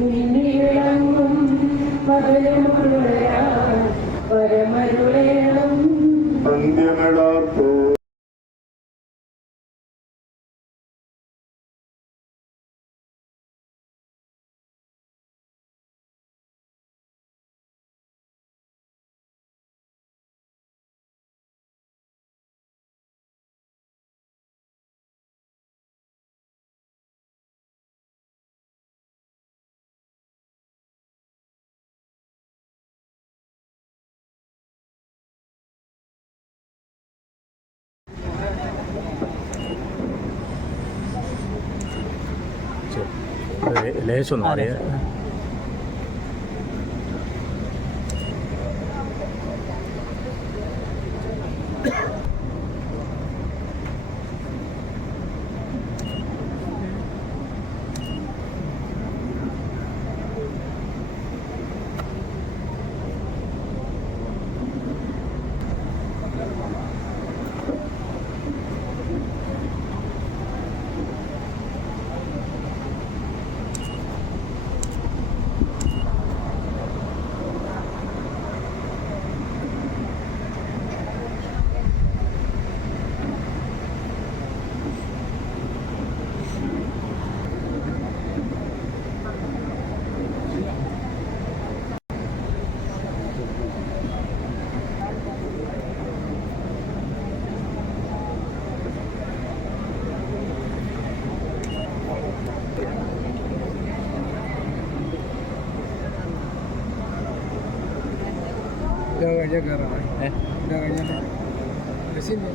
മിന്നിയിളങ്ങും പകലുമുഴുവൻ പരമരുളേണം അന്ത്യമിടാത്തോ ലേശം ഒന്ന് അറിയാം. Udah gak ada. Udah gak ada. Di sini.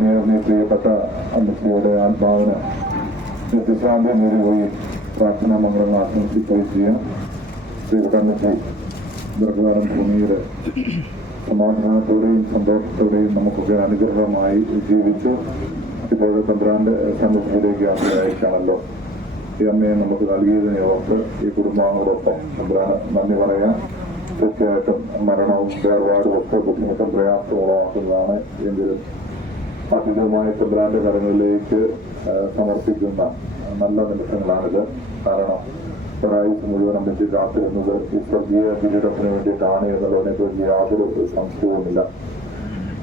നേർന്ന പ്രിയപ്പെട്ട അമ്മയുടെ ആത്മാവിന് നിത്യശാന്തി നേരുകയും പ്രാർത്ഥനാ മംഗളങ്ങൾ ആശംസിക്കുകയും ചെയ്യാം. ശ്രീകണ്ഠത്തെ ദീർഘകാലം ഭൂമിയുടെ സമാധാനത്തോടെയും സന്തോഷത്തോടെയും നമുക്കൊക്കെ അനുഗ്രഹമായി ജീവിച്ചു ഇപ്പോൾ തമ്പുരാന്റെ സന്നിധിയിലേക്ക് യാത്രയായിട്ടാണല്ലോ ഈ അമ്മയെ നമുക്ക് നൽകിയതിനെ ഓർത്ത് ഈ കുടുംബാംഗങ്ങളോടൊപ്പം തമ്പുരാന് നന്ദി പറയാം. തീർച്ചയായിട്ടും മരണവും വേർപാടും ഒക്കെ ബുദ്ധിമുട്ടും പ്രയാസവും ഉളവാക്കുന്നതാണ്. എങ്കിലും അധികമായ തമ്പുരാന്റെ കരങ്ങളിലേക്ക് സമർപ്പിക്കുന്ന നല്ല നിമിഷങ്ങളാണിത്. കാരണം ഒരാഴ്ച മുഴുവൻ അമ്മയ്ക്ക് കാത്തിരുന്നത് ഈ സ്വർഗീയ കിരീടത്തിന് വേണ്ടിയിട്ടാണ് എന്നുള്ളതിനെക്കുറിച്ച് യാതൊരു സംശയവുമില്ല.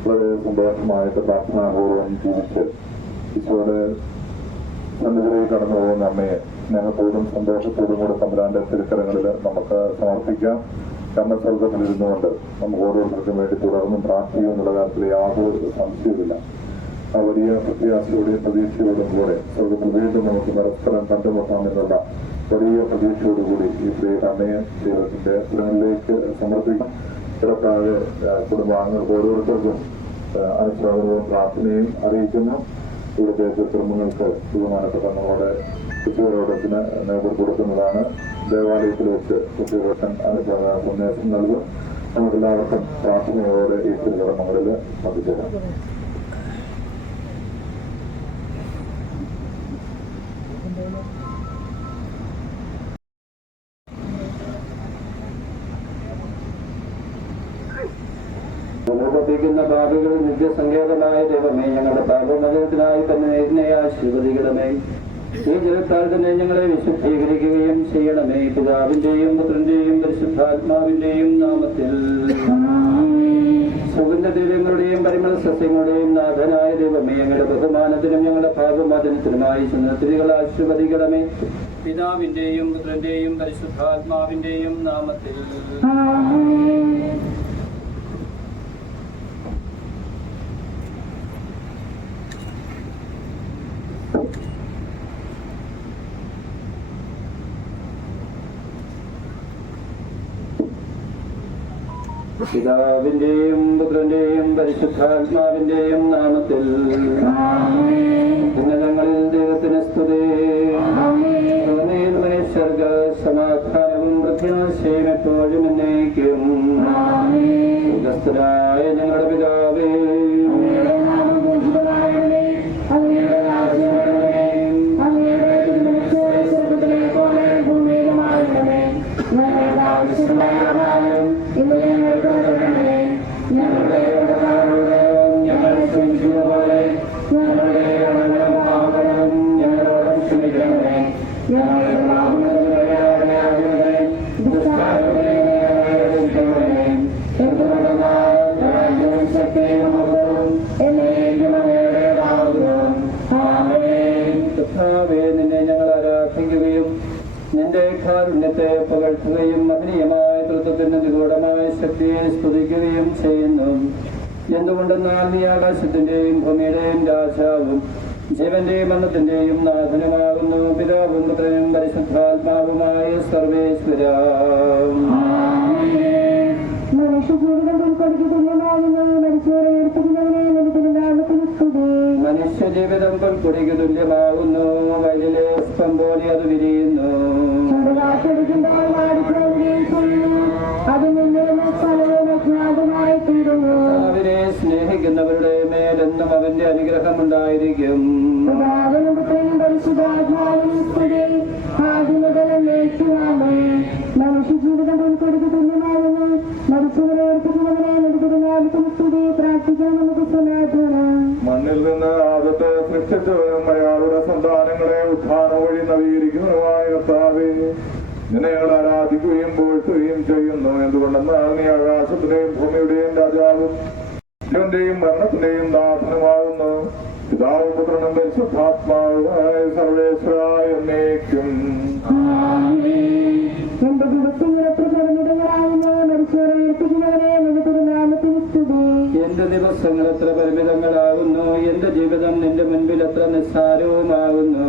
വളരെ സന്തോഷമായിട്ട് പ്രാർത്ഥനാപൂർവ്വം ജീവിച്ച് ഈശോയുടെ സന്നിധിയിലേക്ക് കടന്നു പോകുന്ന അമ്മയെ സ്നേഹത്തോടും സന്തോഷത്തോടും കൂടെ തമ്പുരാന്റെ തിരുക്കരങ്ങളിൽ നമുക്ക് സമർപ്പിക്കാം. കർമ്മസ്വർഗത്തിലിരുന്നുകൊണ്ട് നമുക്ക് ഓരോരുത്തർക്കും വേണ്ടി തുടർന്നും പ്രാർത്ഥിക്കുക എന്നുള്ള കാര്യത്തിൽ യാതൊരു സംശയവുമില്ല. ആ വലിയ പ്രത്യാശയോടെയും പ്രതീക്ഷയോടും കൂടെ സ്വർഗത്തിൽ വീണ്ടും നമുക്ക് പരസ്പരം കണ്ടുമുട്ടാമെന്നുള്ള വലിയ പ്രതീക്ഷയോടുകൂടി ഈ പ്രിയ കണ്ണയെ ദൈവത്തിന്റെ സ്ഥലങ്ങളിലേക്ക് സമർപ്പിക്കാം. കിടക്കാതെ കുടുംബാംഗങ്ങൾക്ക് ഓരോരുത്തർക്കും അനുശ്രാവണവും പ്രാർത്ഥനയും അറിയിക്കുന്നു. ഇവിടുത്തെ കുടുംബങ്ങൾക്ക് ബഹുമാനപ്പെട്ട നമ്മുടെ കുട്ടികളോടത്തിന് നേതൃത്വം കൊടുക്കുന്നതാണ്. ദേവാലയത്തിൽ വെച്ച് കുട്ടികൾക്ക് സന്ദേശം നൽകും. നമുക്കെല്ലാവർക്കും പ്രാർത്ഥനയോടെ ഈ തിരുകർമ്മങ്ങളിൽ പങ്കുചേരാം. അനുഭവിക്കുന്ന പാപികൾ നിത്യസങ്കേതമായ ദൈവമേ, ഞങ്ങളുടെ പാപമോചനത്തിനായി തന്നെ ഇതിനെ ആശീർവദിക്കണമേ. ഈ ജലത്താൽ തന്നെ ഞങ്ങളെ വിശുദ്ധീകരിക്കുകയും ചെയ്യണമേ. പിതാവിന്റെയും പുത്രന്റെയും പരിശുദ്ധാത്മാവിന്റെയും നാമത്തിൽ. സുഗന്ധദ്രവ്യങ്ങളുടെയും പരിമള സസ്യങ്ങളുടെയും നാഥനായ ദൈവമേ, ഞങ്ങളുടെ ബഹുമാനത്തിനും ഞങ്ങളുടെ പാപമോചനത്തിനുമായി സുന്നതികൾ ആശീർവദിക്കണമേ. പിതാവിന്റെയും പുത്രന്റെയും പരിശുദ്ധാത്മാവിന്റെയും നാമത്തിൽ. പിതാവിന്റെയും പുത്രന്റെയും പരിശുദ്ധാത്മാവിന്റെയും നാമത്തിൽ. ഉന്നതങ്ങളിൽ ദൈവത്തിന് സ്തുതി. മനുഷ്യർക്ക് സമാധാനവും പ്രത്യാശയും എപ്പോഴും എന്നേക്കും. സ്വർഗ്ഗസ്ഥനായ ഞങ്ങളുടെ പിതാവേ, നിന്നെ ഞങ്ങൾ ആരാധിക്കുകയും നിന്റെ കാരുണ്യത്തെ പുകഴ്ത്തുകയും മഹനീയമായ തൃത്വത്തിന് നിഗൂഢമായ ശക്തിയെ സ്തുതിക്കുകയും ചെയ്യുന്നു. എന്തുകൊണ്ടെന്നാൽ നീ ആകാശത്തിന്റെയും ഭൂമിയുടെയും രാജാവും ജീവന്റെയും മരണത്തിന്റെയും നാഥനുമാകുന്നു. പിതാവും പുത്രനും പരിശുദ്ധാത്മാവുമായ സർവേശ്വര. മനുഷ്യജീവിതം പൊൽക്കൊടിക്ക് തുല്യമാകുന്നു. വയലിലെ പുഷ്പം പോലെ അത് വിരിയുന്നു. അവരെ സ്നേഹിക്കുന്നവരുടെ മേലെന്നും അവന്റെ അനുഗ്രഹം ഉണ്ടായിരിക്കും. മനുഷ്യജീവിതം പൊൽക്കൊടിക്ക് തുല്യമാകുന്നു. മരിച്ചവരെ പ്രാർത്ഥിക്കാൻ നമുക്ക് സമാധാനം. മണ്ണിൽ നിന്ന് ആദ്യത്തെ സൃഷ്ടിച്ചവരും അയാളുടെ സന്താനങ്ങളെ ഉത്ഥാനം വഴി നവീകരിക്കുന്നതുമായ കർത്താവേ, നിന്നെ ഞങ്ങൾ ആരാധിക്കുകയും പോഴ്ത്തുകയും ചെയ്യുന്നു. എന്തുകൊണ്ടെന്നാൽ നീ ആകാശത്തിന്റെയും ഭൂമിയുടെയും രാജാവും ജീവന്റെയും മരണത്തിന്റെയും നാഥനുമാകുന്നു. പിതാവും പുത്രനും പരിശുദ്ധാത്മാവുമായ സർവേശ്വരായ എന്നേക്കും. എന്റെ ദിവസങ്ങൾ എത്ര പരിമിതങ്ങളാകുന്നു. മനുഷ്യരെ ഏൽപ്പിക്കുന്നവരെ നിന്റെ നാമത്തിന് സ്തുതി. എന്റെ ദിവസങ്ങൾ എത്ര പരിമിതങ്ങളാകുന്നു. എന്റെ ജീവിതം നിന്റെ മുൻപിൽ എത്ര നിസ്സാരവുമാകുന്നു.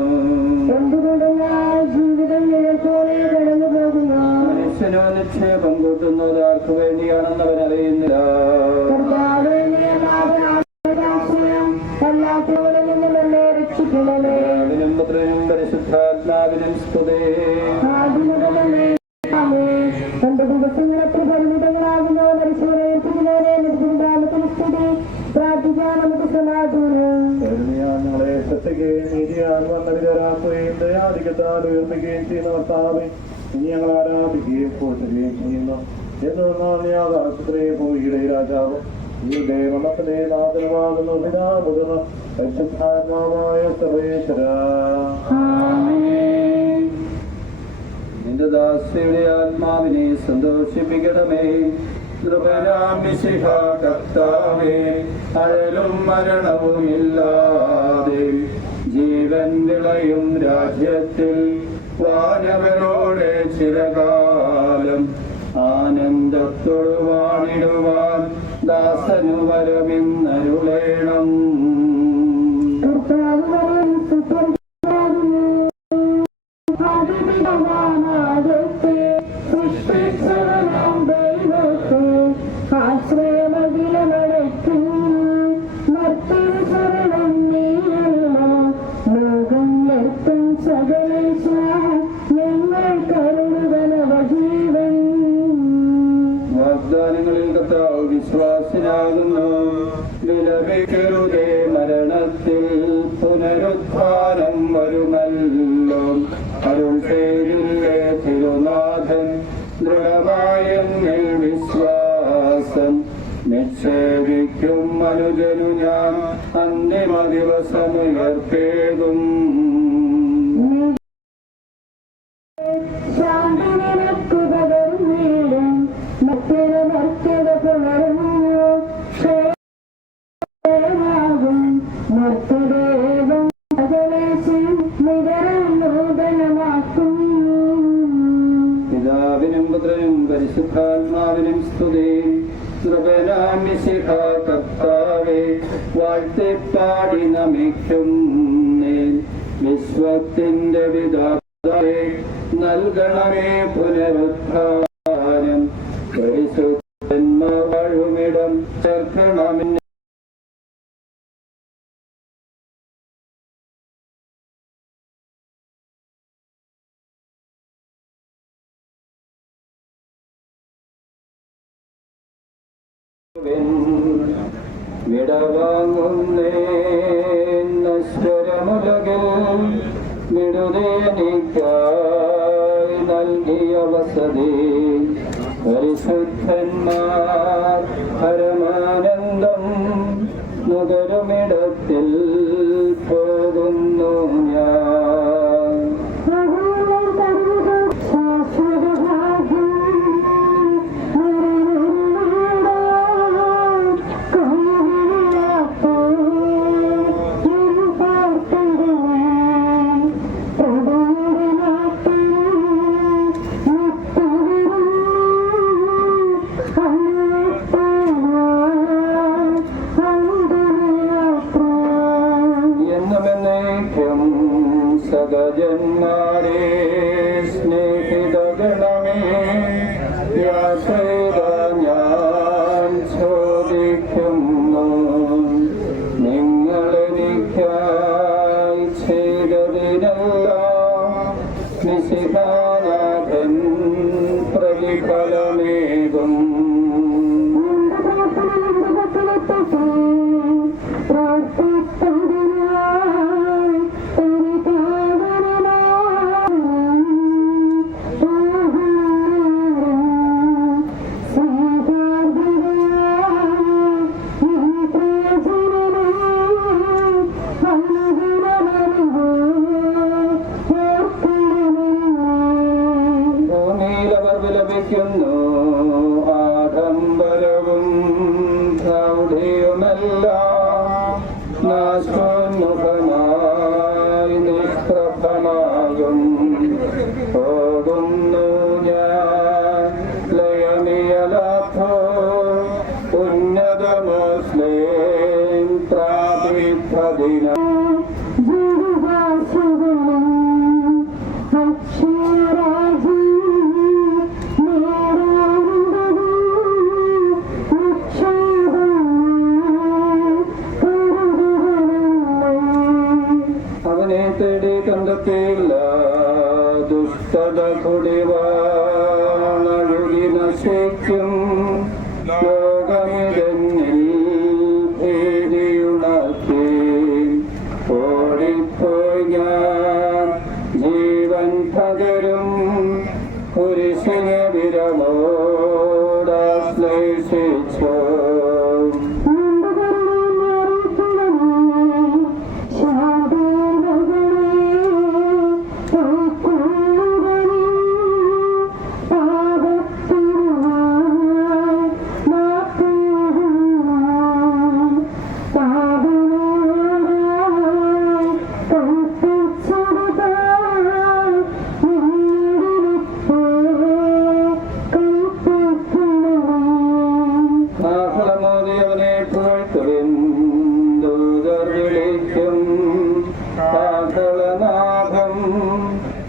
എന്തുകൊണ്ടെന്നാൽ ജീവിതം പോലെ കടന്നു പോകുന്നു. മനുഷ്യനോ നിക്ഷേപം കൂട്ടുന്നത് ആർക്കു വേണ്ടിയാണെന്ന് അവൻ അറിയുന്നില്ല. പിതാവിനും പുത്രനും പരിശുദ്ധാത്മാവിനും സ്തുതി. എന്റെ ദിവസങ്ങൾ എത്ര പരിമിതങ്ങളാകുന്നു. മനുഷ്യരെ പ്രാർത്ഥിക്കാൻ നമുക്ക് സമാധാനം. ഞങ്ങളെ ശ്രദ്ധിക്കുകയും നീതിയാൽ വന്നവരാക്കുകയും ദയാധികത്താൽ ഉയർത്തുകയും ചെയ്യുന്ന കർത്താവേ, ഇനി ഞങ്ങൾ ആരാധിക്കുകയും പോറ്റുകയും ചെയ്യുന്നു. എന്നാൽ നീ ആകാശത്തിലെ ഭൂമിയുടെ രാജാവും നിന്റെ മരണത്തിലെ നാഥനുമാകുന്നു. പിതാവുന്ന പരിശുദ്ധാത്മാവായ സർവേശ്വര. നിന്റെ ദാസിയുടെ ആത്മാവിനെ സന്തോഷിപ്പിക്കണമേ. കർത്താവേ, അഴലും മരണവും ഇല്ലാതെ ജീവൻ വിളയും രാജ്യത്തിൽ വാനവരോടെ ചിരകാലം ആനന്ദ തൊഴുവാനിടുവാൻ ദാസനു വരമിന്നരുളേണം. വാഗ്ദാനങ്ങളിൽ കർത്താവ് വിശ്വാസനാകുന്നു. വിലപിക്കരുതേ, മരണത്തിൽ പുനരുത്ഥാനം വരുമല്ലോ. അരുൾ ചെയ്തില്ലേ തിരുനാഥൻ, ദൃഢമായ വിശ്വാസം നിക്ഷേപിക്കും മനുജനു ഞാൻ അന്തിമ ദിവസമുയർത്തേകും. പിതാവിനും പുത്രനും പരിശുദ്ധാത്മാവിനും സ്തുതി. കൃപനാം മിശിഹ കർത്താവേ, വാഴ്ത്തിപ്പാടി നമിക്കുന്നേ. വിശ്വത്തിന്റെ പിതാവേ, നൽകണമേ പുനരുദ്ധാനം. പരിശുദ്ധന്മാർ വാഴുമിടം ചേർക്കണമെന്ന് വിടവാങ്ങുന്നേ. നശ്വരമുലകിൽ വിടുതേനിക്കായി നൽകിയ വസതി പരിശുദ്ധന്മാർ പരമാനന്ദം നുകരുമിടത്തിൽ പോകുന്നു ഞാൻ. സഹജന്മാരെ സ്നേഹിതഗണമേ, യാത്രയില ഞാൻ ചോദിക്കുന്നു, നിങ്ങളെനിക്കായി ചെയ്തതിനെല്ലാം മിശിഹാനാഥൻ പ്രതിഫലമേകും. ആഡംബരവും പ്രൗഢിയുമെല്ലാം നാശോന്മുഖമായി നിഷ്പ്രഭമാകും. പോകുന്നു ഞാൻ ലയമിയലാഭോ ഉന്നത മുസ്ലിം പ്രാപിപ്പതിന തേടി കണ്ടെത്തിയില്ല. ദുഷ്ടത കുടിവാണഴുകി നശിക്കും. ലോകമിതെന്നിൽ ഭീതിയുണർത്തി ഓടിപ്പോയി ഞാൻ. ജീവൻ പകരും കുരിശിനെ വിരമോടാശ്ലേഷിച്ചോ.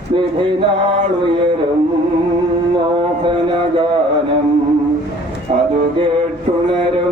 വിധിനാളുയരും മോഹനഗാനം അതു കേട്ടുണരും.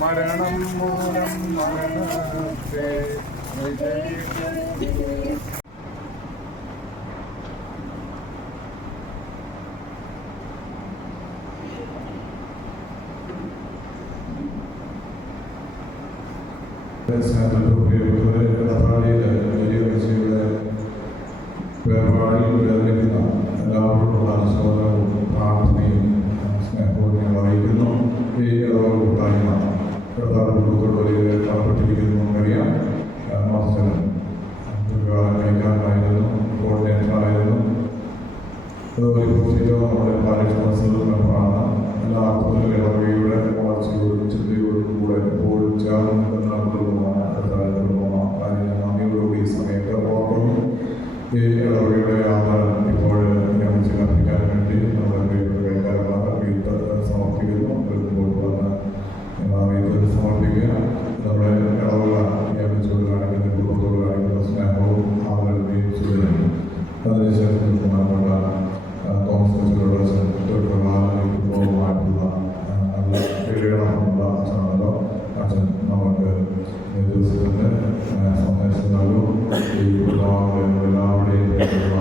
മരണം മൂലം മരണത്തെ വേർപാടിൽ വേദനിക്കുന്ന എല്ലാവരോടുള്ള അനുശോചനവും പ്രാർത്ഥനയും സ്നേഹവും ഞങ്ങൾ അറിയിക്കുന്നു. ഈ ഇളവുകൾ കൂട്ടായ്മ കുടുംബത്തോടുകളിൽ കടപ്പെട്ടിരിക്കുന്നു അറിയാം. മാസ്റ്റർ നയിക്കാനായിരുന്നു, കോർഡിനേറ്ററായിരുന്നു. അതുപോലെ ഏറ്റവും നമ്മുടെ പാരിഷ് കൗൺസിൽ മെമ്പറാണ്. എല്ലാ അർത്ഥത്തിലും ഇളവയുടെ വളർച്ചയോടും ചിന്തയോടും കൂടെ എപ്പോഴും ചേർന്ന് നടത്തുന്നതുമാണ് കാര്യം. നന്ദിയോടുകൂടി ഈ സമയത്ത് ഓർക്കുന്നു. ഈ ഇളവയുടെ ആദരം ഇപ്പോൾ ഞങ്ങൾക്ക് അർപ്പിക്കാൻ വേണ്ടി നമ്മുടെ വീട്ട് സമർപ്പിക്കുന്നു. മുമ്പോട്ട് വന്ന് വീട്ടിൽ സമർപ്പിക്കുക. നമ്മുടെ ഇളവുക നിയമിച്ചോട് കാണിക്കുന്ന കുടുംബത്തോട് കാണിക്കുന്ന സ്നേഹവും ആദരവിനെയും ചെയ്യുന്നു. അതിനുശേഷം ബഹുമാനപ്പെട്ട തോമസ് കുടുംബവുമായിട്ടുള്ള നല്ല കിരീടമുള്ള അച്ഛനാണല്ലോ. അച്ഛൻ നമുക്ക് ദിവസത്തിൻ്റെ സന്ദേശം നൽകും. ഈ കുടുംബാംഗങ്ങളെ എല്ലാവരുടെയും പേരിലുള്ള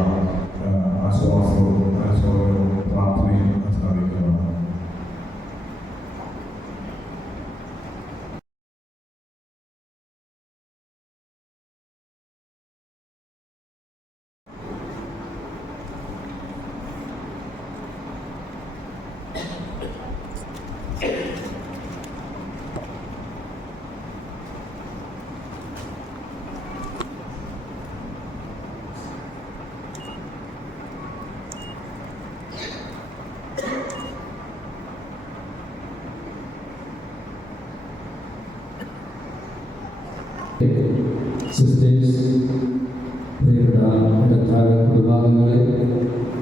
ആശ്വാസവും അനുശോചനവും പ്രാർത്ഥനയും അച്ഛൻ അറിയിക്കുന്നതാണ്. സിസ്റ്റേഴ്സ്, പ്രിയപ്പെട്ട കുടുംബാംഗങ്ങളെ,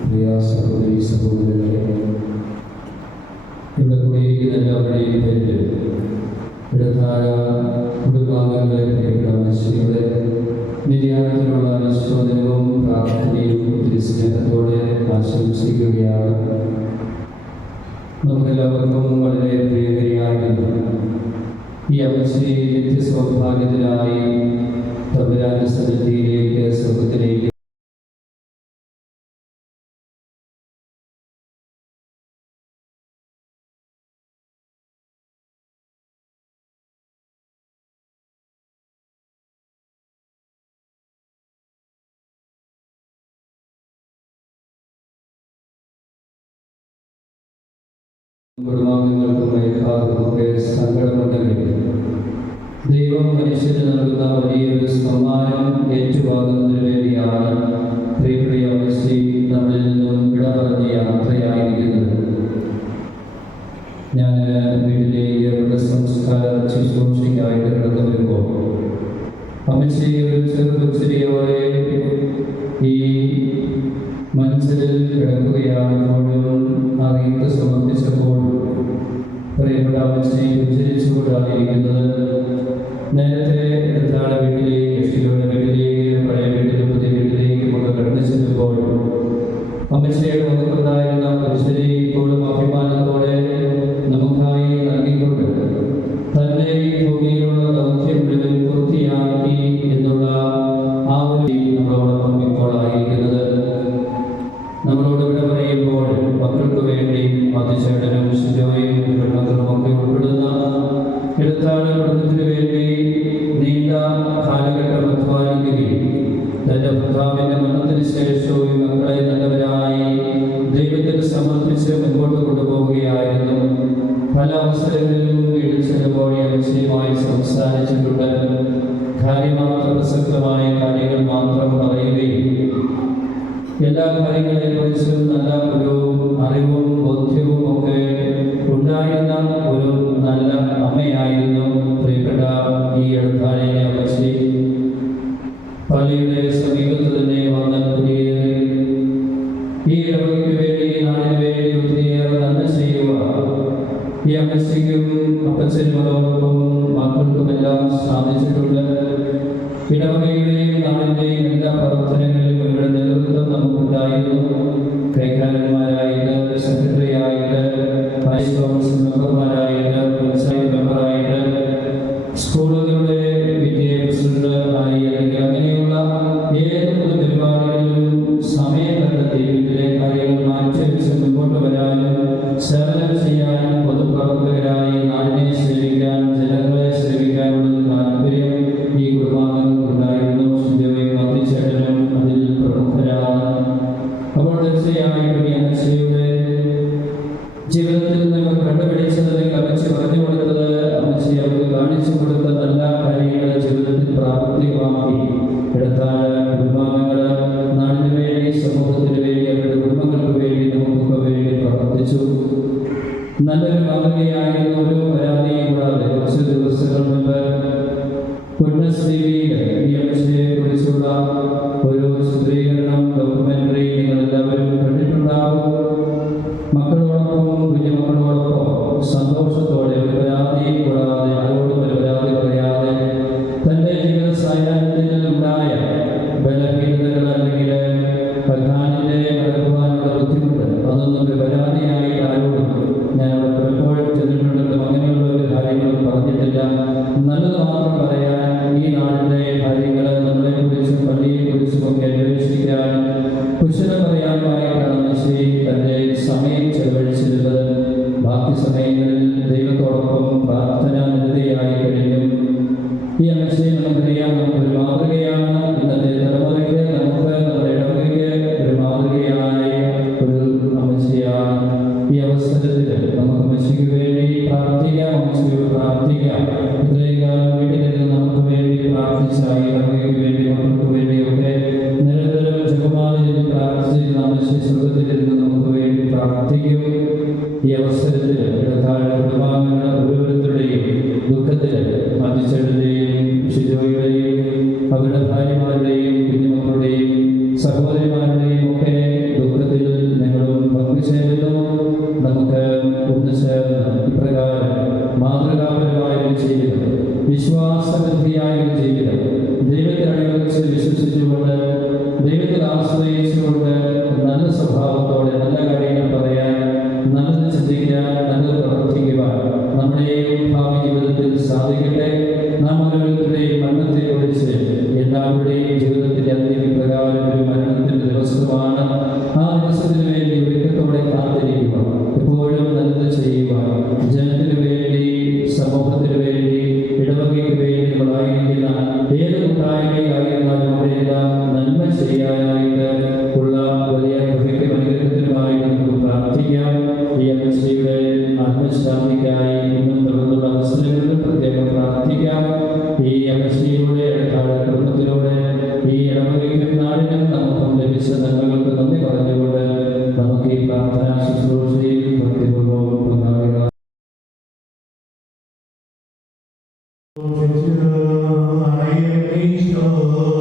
പ്രിയ സഹോദരി സഹോദരങ്ങളെ, ഇവിടെ കൂടിയിരിക്കുന്ന എല്ലാവരുടെയും പേരിൽ ഇടത്താഴ കുടുംബാംഗങ്ങളെ, പ്രിയപ്പെട്ട മനുഷ്യരുടെ നിര്യാണത്തിനുള്ള അനുശോചനവും പ്രാർത്ഥനയും ഒത്തിരി സ്നേഹത്തോടെ ആശംസിക്കുകയാണ്. നമുക്കെല്ലാവർക്കും വളരെ പ്രിയകരിയാകുന്ന ഈ അവസ്ഥയെ നിത്യസൗഭാഗ്യത്തിനായി തമ്പുരാന്റെ സന്നിധിയിലേക്ക് സ്വർഗ്ഗത്തിലേക്ക് കുടുംബാംഗങ്ങൾക്കും അയൽക്കാർക്കുമൊക്കെ സങ്കടമുണ്ടെങ്കിൽ ദൈവം മനുഷ്യന് നൽകുന്ന വലിയൊരു സമ്മാനം ഏറ്റുവാങ്ങുന്നതിന് വേണ്ടിയാണ് പ്രിയ അമ്മച്ചി നമ്മളിൽ നിന്നും വിട പറഞ്ഞ് യാത്രയായിരിക്കുന്നത്. ഞാൻ വീട്ടിലേക്ക് മൃതസംസ്കാര ശുശ്രൂഷയ്ക്കായിട്ട് കടന്നു വരുമ്പോൾ അമ്മച്ചി ഒരു ചെറുപുച്ചിരിയോടെ ഈ മഞ്ചലിൽ കിടക്കുകയാണെപ്പോഴും അറിയിപ്പ് സമർപ്പിച്ചപ്പോൾ പ്രിയപ്പെട്ട അമ്മച്ചിനെ ഉച്ചരിച്ചുകൊണ്ടായിരിക്കുന്നത്. നേരത്തെ എടുത്താണ് വീട്ടിലേക്ക്, യക്ഷിയുടെ വീട്ടിലേക്ക്, പഴയ വീട്ടിലും പുതിയ വീട്ടിലേക്കും ഒക്കെ കടന്നു ചെല്ലുമ്പോൾ അമ്മച്ചിയുടെ മുഖത്തുണ്ടായിരുന്ന പുരുഷനെ ഇപ്പോഴും അഭിമാനത്തോടെ നമുക്കായി നൽകിക്കൊണ്ട് തന്നെ ഈ ഭൂമിയിലുള്ള ദൗത്യം മുഴുവൻ പൂർത്തിയാക്കി എന്നുള്ള ആ ഒരു നമ്മളോടൊപ്പം ഇപ്പോൾ ആയിരിക്കുന്നത്. നമ്മളോട് ഇവിടെ പറയുമ്പോൾ മക്കൾക്ക് വേണ്ടി മധുചേട്ടനും ശിജോയും പെൺമക്കളും ഒക്കെ ഉൾപ്പെടുന്ന എടുത്താഴ് കുടുംബത്തിന് വേണ്ടി നീണ്ട കാലഘട്ടം അധ്വാനിക്കുകയും തന്റെ ഭർത്താവിന്റെ മരണത്തിന് ശേഷവും മക്കളെ നല്ലവരായി ദൈവത്തിന് സമർപ്പിച്ച് മുൻപോട്ട് കൊണ്ടുപോവുകയായിരുന്നു. പല അവസരങ്ങളിലും വീട്ടിൽ ചെല്ലുമ്പോൾ അലക്ഷ്യമായി സംസാരിച്ചിട്ടുണ്ട്. കാര്യമാത്ര പ്രസക്തമായ കാര്യങ്ങൾ മാത്രം പറയുകയും എല്ലാ കാര്യങ്ങളെക്കുറിച്ചും നല്ല ഒരു അറിവും ബോധ്യവും ഒക്കെ ഉണ്ടായിരുന്ന ഒരു നല്ല അമ്മയായിരുന്നു പ്രിയപ്പെട്ട ഈ എടുത്താഴയിലെ അമ്മച്ചി. പള്ളിയുടെ സമീപത്ത് തന്നെ വന്ന് കുടിയേറി ഈ ഇടവകയ്ക്ക് വേണ്ടി, നാടിന് വേണ്ടി ഒത്തിരിയേറെ നന്മ ചെയ്യുക ഈ അമ്മച്ചിക്കും അപ്പച്ചനുമോടൊപ്പം മക്കൾക്കുമെല്ലാം സാധിച്ചിട്ടുണ്ട്. ഇടവകയുടെയും നാടിൻ്റെയും എല്ലാ പ്രവർത്തനങ്ങളിലും ഇവരുടെ നേതൃത്വം നമുക്കുണ്ടായിരുന്നു. കൈകാരന്മാരായിട്ട്, സെക്രട്ടറി ആയിട്ട്, വൈസ് കൗൺസിൽ മെമ്പർമാരായിട്ട്, പഞ്ചായത്ത് മെമ്പറായിട്ട്, സ്കൂളുകളുടെ PTA പ്രസിഡന്റ് ആയി, അല്ലെങ്കിൽ അങ്ങനെയുള്ള ഏത് പൊതുപരിപാടികളിലും സമയം കണ്ടെത്തി വീട്ടിലെ കാര്യങ്ങൾ മാറ്റിവെച്ച് മുൻപോട്ട് വരാനും സേവനം ചെയ്യാനും പൊതുപ്രവർത്തകരായി നാടിനെ സേവിക്കാൻ, ജനങ്ങളെ സേവിക്കാനുള്ള താല്പര്യം നല്ലൊരു മാതൃകയായിരുന്ന ഒരു പരാതിയും കൂടാതെ കുറച്ച് ദിവസങ്ങൾ മുമ്പ് ഫിറ്റ്നസ് ടിവിയിൽ ഈ അമ്മയെ കുറിച്ചുള്ള ഒരു ചിത്രീകരണം ഡോക്യുമെന്ററി നിങ്ങളെല്ലാവരും കണ്ടിട്ടുണ്ടാവും. മക്കളോടൊപ്പം കുഞ്ഞുമക്കളോടൊപ്പം സന്തോഷത്തോടെ ഒരു പരാതിയും കൂടാതെ ആരോടും ഒരു പരാതി പറയാതെ തൻ്റെ ജീവിത സായാഹ്നത്തിൽ ഉണ്ടായ ബലഹീനതകൾ അല്ലെങ്കിൽ പ്രധാനിൻ്റെ നടക്കുവാനുള്ള ബുദ്ധിമുട്ട് അതൊന്നും ഒരു പരാതിയായിട്ട് ആരോടും ഞാൻ അവിടെ പലപ്പോഴും ചെന്നിട്ടുണ്ടെങ്കിലും അങ്ങനെയുള്ള ഒരു കാര്യങ്ങളും പറഞ്ഞിട്ടില്ല. നല്ലത് മാത്രം പറയാൻ, ഈ നാടിൻ്റെ കാര്യങ്ങൾ നമ്മളെക്കുറിച്ചും പള്ളിയെക്കുറിച്ചും ഒക്കെ അന്വേഷിക്കാൻ കുശലം പറയാനുമായിട്ടാണ് ശ്രീ തൻ്റെ സമയം ചെലവഴിച്ചിരുന്നത്. ബാക്കി സമയങ്ങളിൽ ദൈവത്തോടൊപ്പം പ്രാർത്ഥന നിരതയായി കഴിഞ്ഞു. ഈ അമ്മയെ നമുക്കറിയാം, നമുക്കൊരു മാതൃകയാണ്. ഇന്നത്തെ തലമുറയ്ക്ക് നമുക്ക് നമ്മുടെ ഇടവകയ്ക്ക് ഒരു മാതൃകയായ ഒരു അമ്മയാണ്. ഈ അവസരത്തിൽ നമുക്ക് അമ്മയ്ക്ക് വേണ്ടി പ്രാർത്ഥിക്കാം, അമ്മയോട് പ്രാർത്ഥിക്കാം. ഇത്രയും കാലം വീട്ടിലിരുന്ന് നമുക്ക് വേണ്ടി പ്രാർത്ഥിച്ചായി ഇടവകയ്ക്ക് വേണ്ടി മക്കൾക്ക് വേണ്ടിയൊക്കെ നിരന്തരം ജപമാലയിൽ പ്രാർത്ഥിച്ച് അമ്മയെ സ്വർഗത്തിലിരുന്ന് നമുക്ക് വേണ്ടി പ്രാർത്ഥിക്കും. ഈ അവസരത്തിൽ കുടുംബാംഗങ്ങൾ ഓരോരുത്തരുടെയും ദുഃഖത്തിൽ മധ്യസ്ഥരുടെയും ശിശുക്കളുടെയും അവരുടെ ഭാര്യമാരുടെയും കുഞ്ഞുമക്കളുടെയും സഹോദരിമാരുടെയും ഒക്കെ ദുഃഖത്തിൽ ഞങ്ങളും പങ്കുചേരുന്നു. നമുക്ക് ഒന്നുചേർന്ന് ഇപ്രകാരം മാതൃകാപരമായ ഒരു ജീവിതം, വിശ്വാസബന്ധിയായ ഒരു ജീവിതം, ദൈവത്തെ അടിയുറച്ച് വിശ്വസിച്ചുകൊണ്ട് ദൈവത്തിൽ ആശ്രയിച്ചുകൊണ്ട് നല്ല സ്വഭാവത്തോടെ നല്ല കാര്യങ്ങൾ പറയാൻ, നല്ലത് ചിന്തിക്കാൻ, നല്ലത് പ്രവർത്തിക്കുവാൻ നമ്മുടെയും ഭാവി ജീവിതത്തിൽ സാധിക്കട്ടെ. നാം ഓരോരുത്തരുടെയും മരണത്തെ കുറിച്ച് എല്ലാവരുടെയും ജീവിതത്തിൻ്റെ അന്തിമ പ്രകാരം ഒരു മരണത്തിൻ്റെ ദിവസമാണ്. ആ ദിവസത്തിന് വേണ്ടി ഒരുക്കത്തോടെ കാത്തിരിക്കുക, എപ്പോഴും നല്ലത് ചെയ്യുക, ജനത്തിന് വേണ്ടി, സമൂഹത്തിന് വേണ്ടി, ഇടവകയ്ക്ക് വേണ്ടി നമ്മളായിരിക്കുന്ന ഏത് കൂട്ടായ്മയായിരുന്നാലും അവിടെയെല്ലാം നന്മ ചെയ്യാനായിട്ട് ഉള്ള വലിയ കൃപയ്ക്കും അനുഗ്രഹത്തിനുമായി നമുക്ക് പ്രാർത്ഥിക്കാം. ഈ അമ്മയുടെ ആത്മശാന്തിക്കായി ഇന്നും തുടർന്നുള്ള അവസരങ്ങളിൽ പ്രത്യേകം പ്രാർത്ഥിക്കാം. ഈ അമ്മയുടെ കുടുംബത്തിലൂടെ ഈ ഇടവകയ്ക്കും നാടിനും നമുക്കും ലഭിച്ച നന്മകൾക്ക് നന്ദി പറഞ്ഞുകൊണ്ട് നമുക്ക് ഈ പ്രാർത്ഥനാ ശുശ്രൂഷയിൽ ഭക്തിപൂർവ്വം പങ്കാളികളാം. I am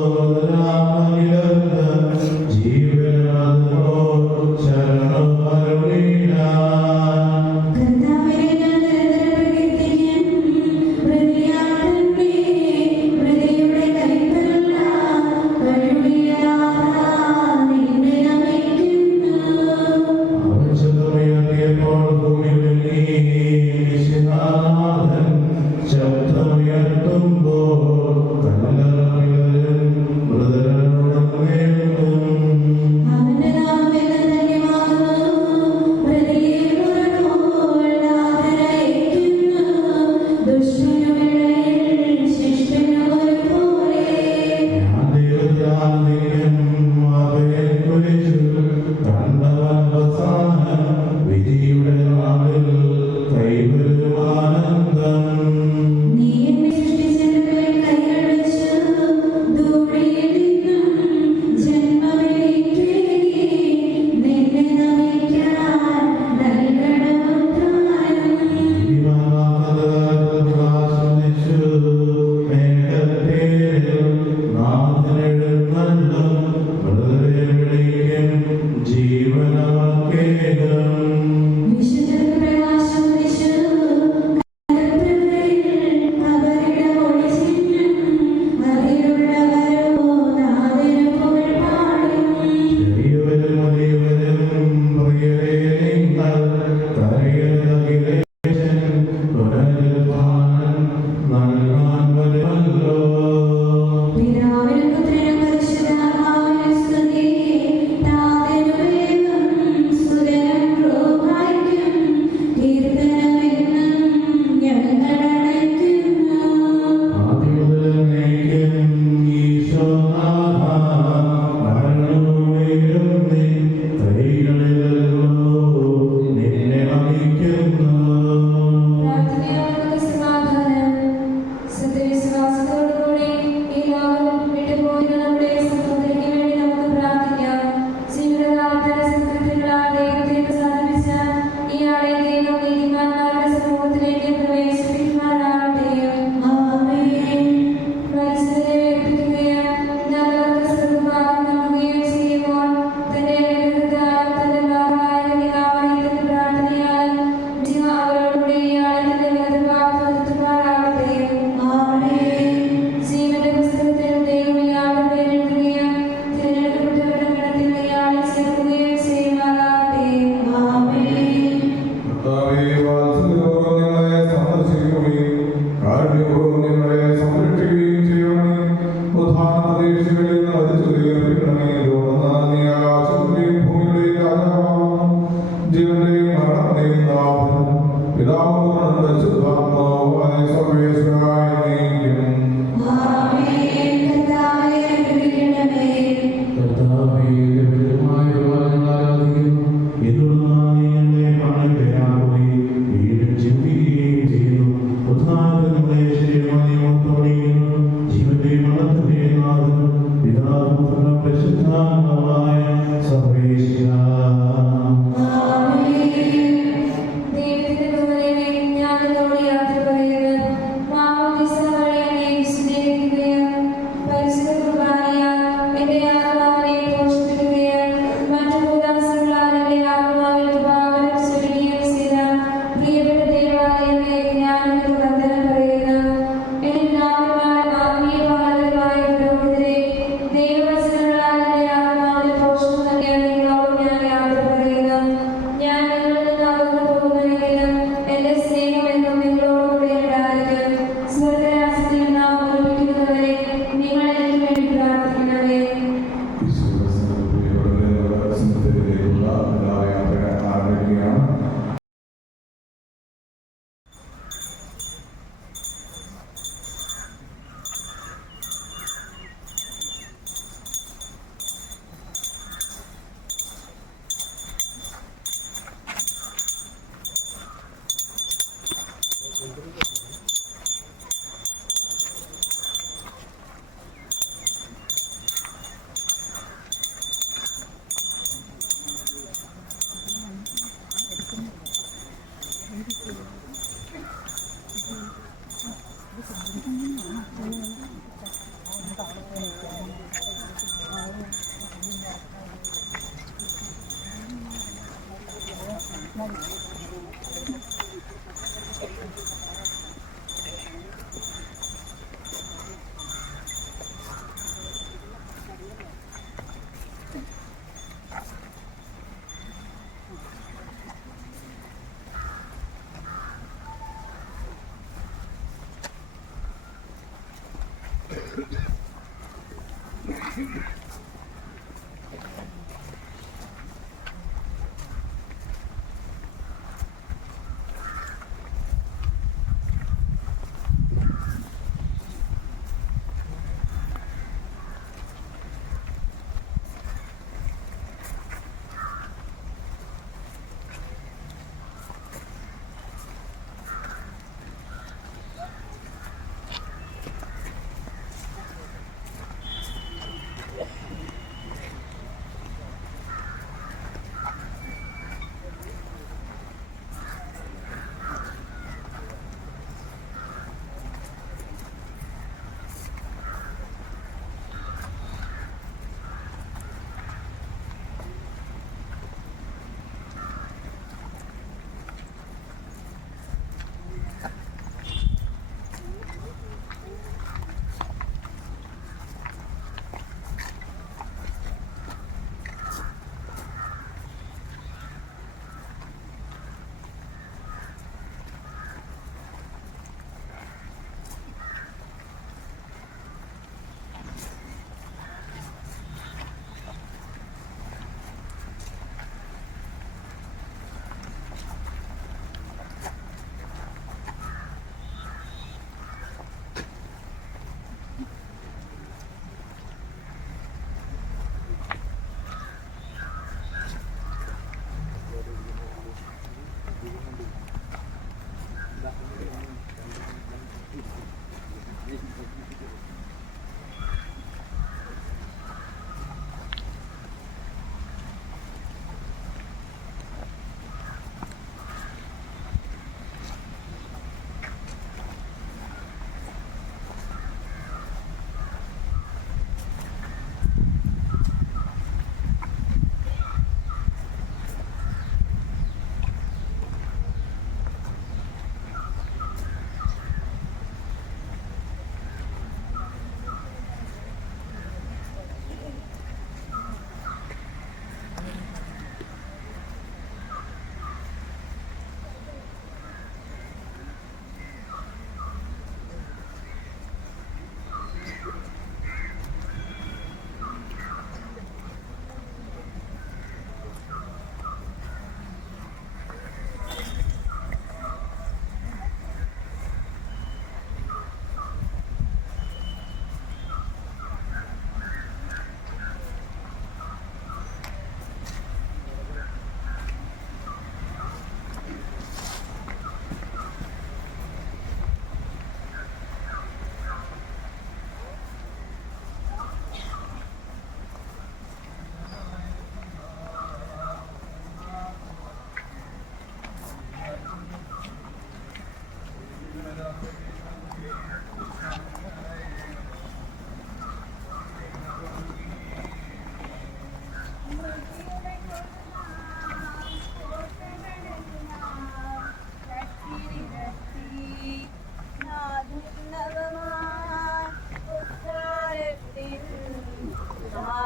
പുനരുദ്ധാന പ്രതീക്ഷകളിൽ നിന്ന് വലിച്ചുയർപ്പിക്കണമേ. നീ ആകാശത്തിന്റെയും ഭൂമിയുടെയും രാജാവാകുന്നു. ജീവന്റെയും മരണത്തിന്റെയും നാഥനും പിതാവും പരിശുദ്ധാത്മാവുമായ സർവേശ്വരായ നീക്കും.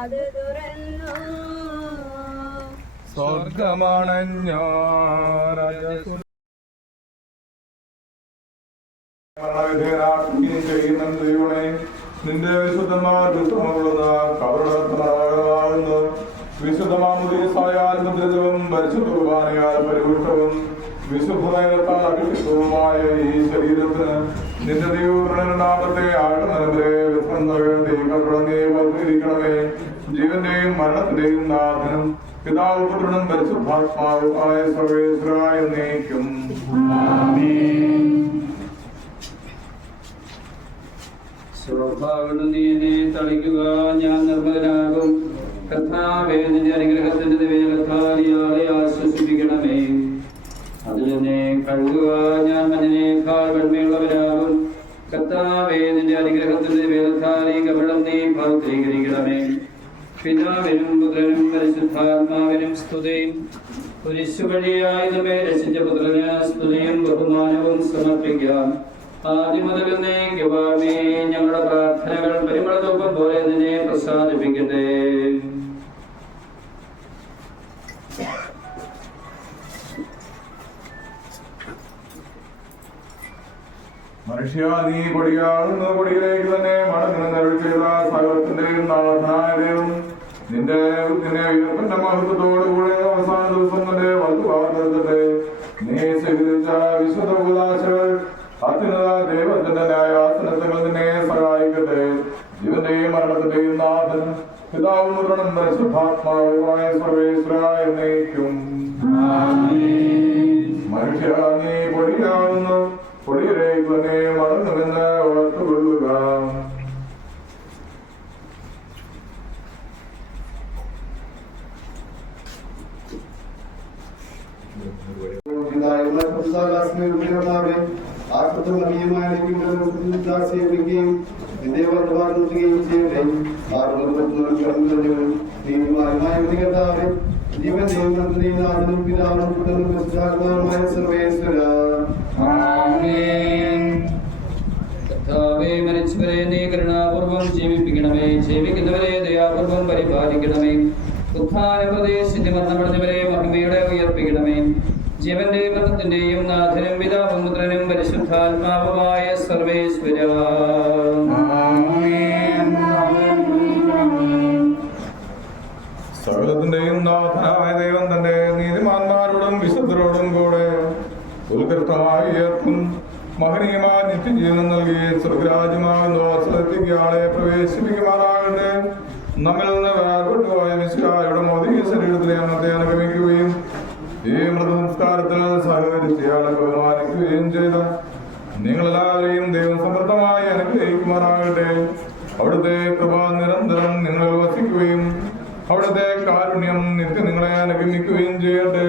അത് തുറന്നു സ്വർഗമണഞ്ഞോ നിന്റെ വിശുദ്ധന്മാർ വിശ്രമമുള്ളത് കവറടക്കമാകുന്നു. വിശുദ്ധമാമുദീസായാലും പരിശുദ്ധ കുർബാനയാൽ പരിപുഷ്ടവും വിശുദ്ധതാൽ അഭിഷിക്തവുമായ ഈ ശരീരത്തിന് നിന്റെ ദൈവനാമത്തെ ആഴ്മനവരെ വിശ്രമിക്കണമേ. ജീവന്റെയും മരണത്തിന്റെയും നാഥനും പിതാവ് പുത്രനും പരിശുദ്ധാത്മാവുമായ സർവേശ്വരായ എന്നേക്കും സ്വഭാവം നീ എന്നെ തളിക്കുക, ഞാൻ നിർമ്മലനാകും. കർത്താവേ, നിന്റെ അനുഗ്രഹത്തിന്റെ ദിവ്യകർത്താരിയാലെ ആശ്വസിപ്പിക്കണമേ. അതിലെന്നെ കഴുകുക, ഞാൻ മഞ്ഞിനേക്കാൾ വെണ്മയുള്ളവരാകും. കർത്താവേ, നിന്റെ അനുഗ്രഹത്തിന്റെ ദിവ്യകർത്താരി കപടം നീ പൗത്രീകരിക്കണമേ. പിതാവിനും പുത്രനും പരിശുദ്ധാത്മാവിനും സ്തുതിയും. കുരിശു വഴിയായി നമ്മെ രക്ഷിച്ച പുത്രന് സ്തുതിയും ബഹുമാനവും സമർപ്പിക്കാം. ആദ്യം മുതൽ എന്നേക്കുമാമേ. ഞങ്ങളുടെ പ്രാർത്ഥനകൾ പരിമളധൂപം പോലെ നിന്നെ പ്രസാദിപ്പിക്കട്ടെ. മനുഷ്യ, നീ പൊടിയാകുന്നു, പൊടിയിലേക്ക് തന്നെ മടങ്ങുന്ന ചെയ്ത സകലത്തിന്റെയും നാഥനായ ദൈവം നിന്നെ ഉയർപ്പിന്റെ മഹത്വത്തോടുകൂടെ അവസാന ദിവസം നിന്റെ വലുവാർത്തത്തെ നീ സ്വീകരിച്ച വിശുദ്ധ ഉപദാശകൾ അത്യുന്നത ദൈവത്തിന്റെ ന്യായാസനത്തിൽ നിന്നെ സഹായിക്കട്ടെ. ജീവന്റെയും മരണത്തിന്റെയും നാഥൻ പിതാവും പുത്രനും പരിശുദ്ധാത്മാവുമായ സർവേശ്വരായ എന്നേക്കും. മനുഷ്യ, നീ പൊടിയാകുന്നു, പൊടിയിലേക്ക് തന്നെ മടങ്ങുമെന്ന് ഓർത്തുകൊള്ളുക. നിന്റെ വർദ്ധമാക്കുകയും ചെയ്യട്ടെ. ജീവൻ ദൈവത്തിന്റെയും നാഥനും പിതാവിനും പുത്രനും പരിശുദ്ധാത്മാവുമായ സർവേശ്വര. കർത്താവേ, മരിച്ചവരെ നീ കരുണാപൂർവം ജീവിപ്പിക്കണമേ. ജീവിക്കുന്നവരെ ദയാപൂർവം പരിപാലിക്കണമേ. ഉത്ഥാനപ്രദേശിന്റെ മരണമടഞ്ഞവരെ മഹിമയുടെ ഉയർപ്പിക്കണമേ. ജീവന്റെയും മരണത്തിന്റെയും നാഥനും പിതാവും പുത്രനും പരിശുദ്ധാത്മാവുമായ സർവേശ്വര. സകലത്തിന്റെയും നാഥനായ ദൈവം തന്റെ നീതിമാന്മാരോടും വിശുദ്ധരോടും കൂടെ ഉത്കൃഷ്ടമായി ഉയർത്തും. മഹനീയമായ നിത്യജീവനം നൽകി സ്വർഗരാജ്യമാകുന്ന വാസത്തിലേക്ക് ആളെ പ്രവേശിപ്പിക്കുമാറാകട്ടെ. നമ്മിൽ നിന്ന് വേർപെട്ടുപോയ മിശിഹായുടെ മോദീയ ശരീരത്തിലെ അന്നത്തെ അനുഗമിക്കുകയും ഈ മൃതസംസ്കാരത്തിൽ സഹകരിച്ചയാളെ ബഹുമാനിക്കുകയും ചെയ്ത നിങ്ങളെല്ലാവരെയും ദൈവം സമൃദ്ധമായി അനുഗ്രഹിക്കുമാറാകട്ടെ. അവിടുത്തെ കൃപ നിരന്തരം നിങ്ങളിൽ വസിക്കുകയും അവിടുത്തെ കാരുണ്യം നിത്യം നിങ്ങളെ അനുഗമിക്കുകയും ചെയ്യട്ടെ.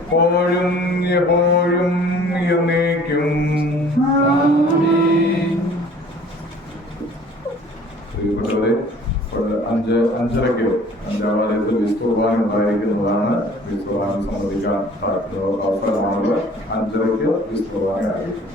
എപ്പോഴും എപ്പോഴും എന്നേക്കും. പ്രിയപ്പെട്ടവരെ, 5:30 അഞ്ചാവാലയത്തിൽ വിസ്തുർബാൻ ഉണ്ടായിരിക്കുന്നതാണ്. വിസ്തുർബാൻ സംബന്ധിക്കാൻ അവസരമാണത്. 5:30 വിസ്തുർബാൻ ആയിരിക്കും.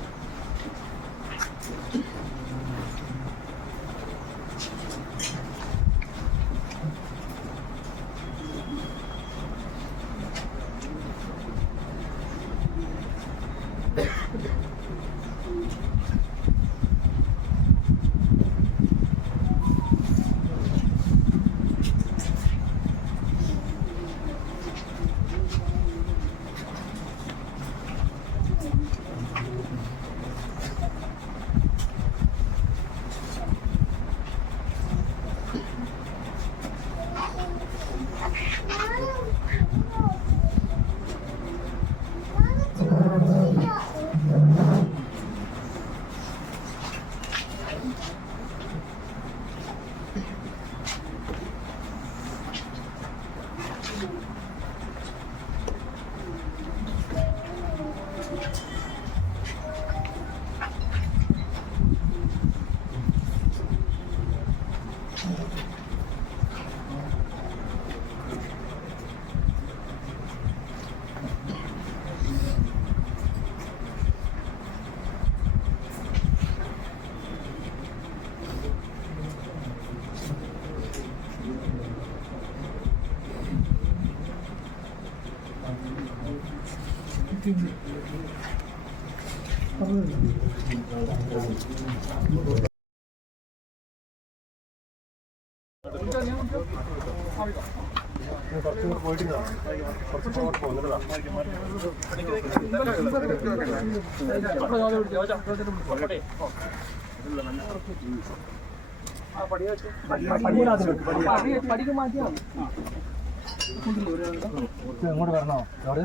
ഇങ്ങോട്ട് വരണോ? അവിടെ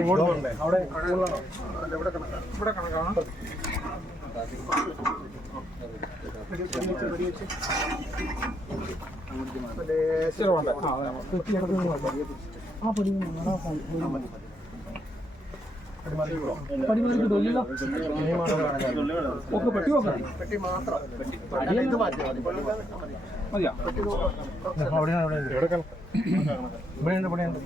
ഇങ്ങോട്ട് പോകണ്ടേ? അവിടെ ഇവിടെ കണക്കാണ്. പടിമലക്ക് തൊല്ലില്ല ഒക്കെ പെട്ടി നോക്കാം. പെട്ടി മാത്രം മതിയാ? അവിടെയാണ് ഇവിടെയുണ്ട് ഇവിടെയുണ്ട്.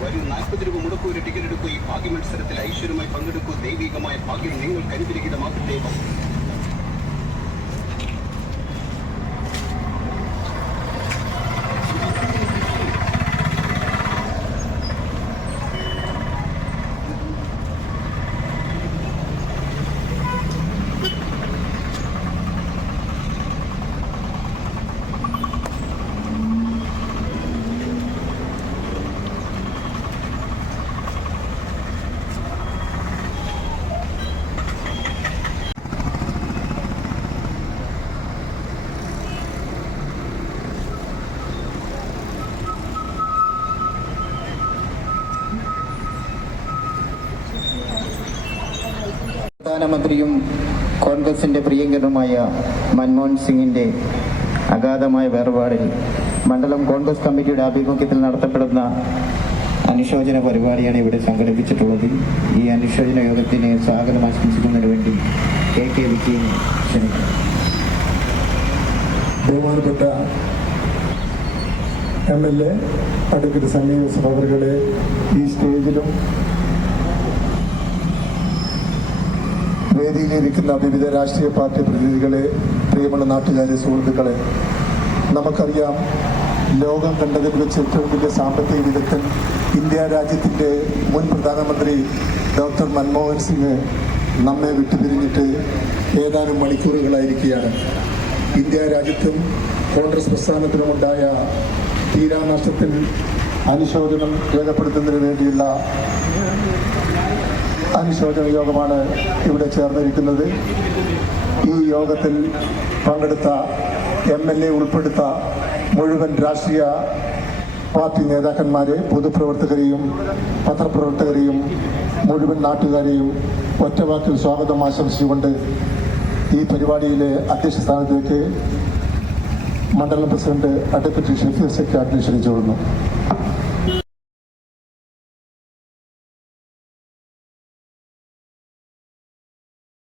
വരും 40 രൂപ മുടക്കൂ ഒരു ടിക്കറ്റ് എടുക്കൂ. ഈ ഭാഗ്യ മത്സരത്തിൽ ഐശ്വര്യമായി പങ്കെടുക്കൂ. ദൈവികമായ ഭാഗ്യം നിങ്ങൾക്ക് അനുഗ്രഹീതമാക്കും ദൈവം. പ്രധാനമന്ത്രിയും കോൺഗ്രസിന്റെ പ്രിയങ്കരനുമായ മൻമോഹൻ സിംഗിന്റെ അഗാധമായ വേർപാടിൽ മണ്ഡലം കോൺഗ്രസ് കമ്മിറ്റിയുടെ ആഭിമുഖ്യത്തിൽ നടത്തപ്പെടുന്ന അനുശോചന പരിപാടിയാണ് ഇവിടെ സംഘടിപ്പിച്ചിട്ടുള്ളത്. ഈ അനുശോചന യോഗത്തിന് സ്വാഗതം ആശംസിക്കുന്നതിന് വേണ്ടി കെ വിക്കിയെ ക്ഷണിക്കുന്നു. ബഹുമാനപ്പെട്ട MLA അഡ്വക്കേറ്റ് സണ്ണി ജോസഫ് അവരുടെ ഈ സ്റ്റേജിലും വേദിയിലിരിക്കുന്ന വിവിധ രാഷ്ട്രീയ പാർട്ടി പ്രതിനിധികളെ, പ്രിയമുള്ള നാട്ടുകാരെ, സുഹൃത്തുക്കളെ, നമുക്കറിയാം ലോകം കണ്ടതിൽ വെച്ച് ഏറ്റവും വലിയ സാമ്പത്തിക വിദഗ്ധൻ ഇന്ത്യ രാജ്യത്തിൻ്റെ മുൻ പ്രധാനമന്ത്രി ഡോക്ടർ മൻമോഹൻ സിംഗ് നമ്മെ വിട്ടുപിരിഞ്ഞിട്ട് ഏതാനും മണിക്കൂറുകളായിരിക്കുകയാണ്. ഇന്ത്യ രാജ്യത്തും കോൺഗ്രസ് പ്രസ്ഥാനത്തിനുമുണ്ടായ തീരാനഷ്ടത്തിൽ അനുശോചനം രേഖപ്പെടുത്തുന്നതിന് വേണ്ടിയുള്ള അനുശോചന യോഗമാണ് ഇവിടെ ചേർന്നിരിക്കുന്നത്. ഈ യോഗത്തിൽ പങ്കെടുത്ത MLA ഉൾപ്പെടുത്ത മുഴുവൻ രാഷ്ട്രീയ പാർട്ടി നേതാക്കന്മാരെ, പൊതുപ്രവർത്തകരെയും പത്രപ്രവർത്തകരെയും മുഴുവൻ നാട്ടുകാരെയും ഒറ്റവാക്കിൽ സ്വാഗതം ആശംസിച്ചുകൊണ്ട് ഈ പരിപാടിയിലെ അധ്യക്ഷ സ്ഥാനത്തേക്ക് മണ്ഡലം പ്രസിഡന്റ് അഡ്വക്കേറ്റ് ഷഫീർ സെക്രട്ടറി ക്ഷണിച്ചുകൊള്ളുന്നു.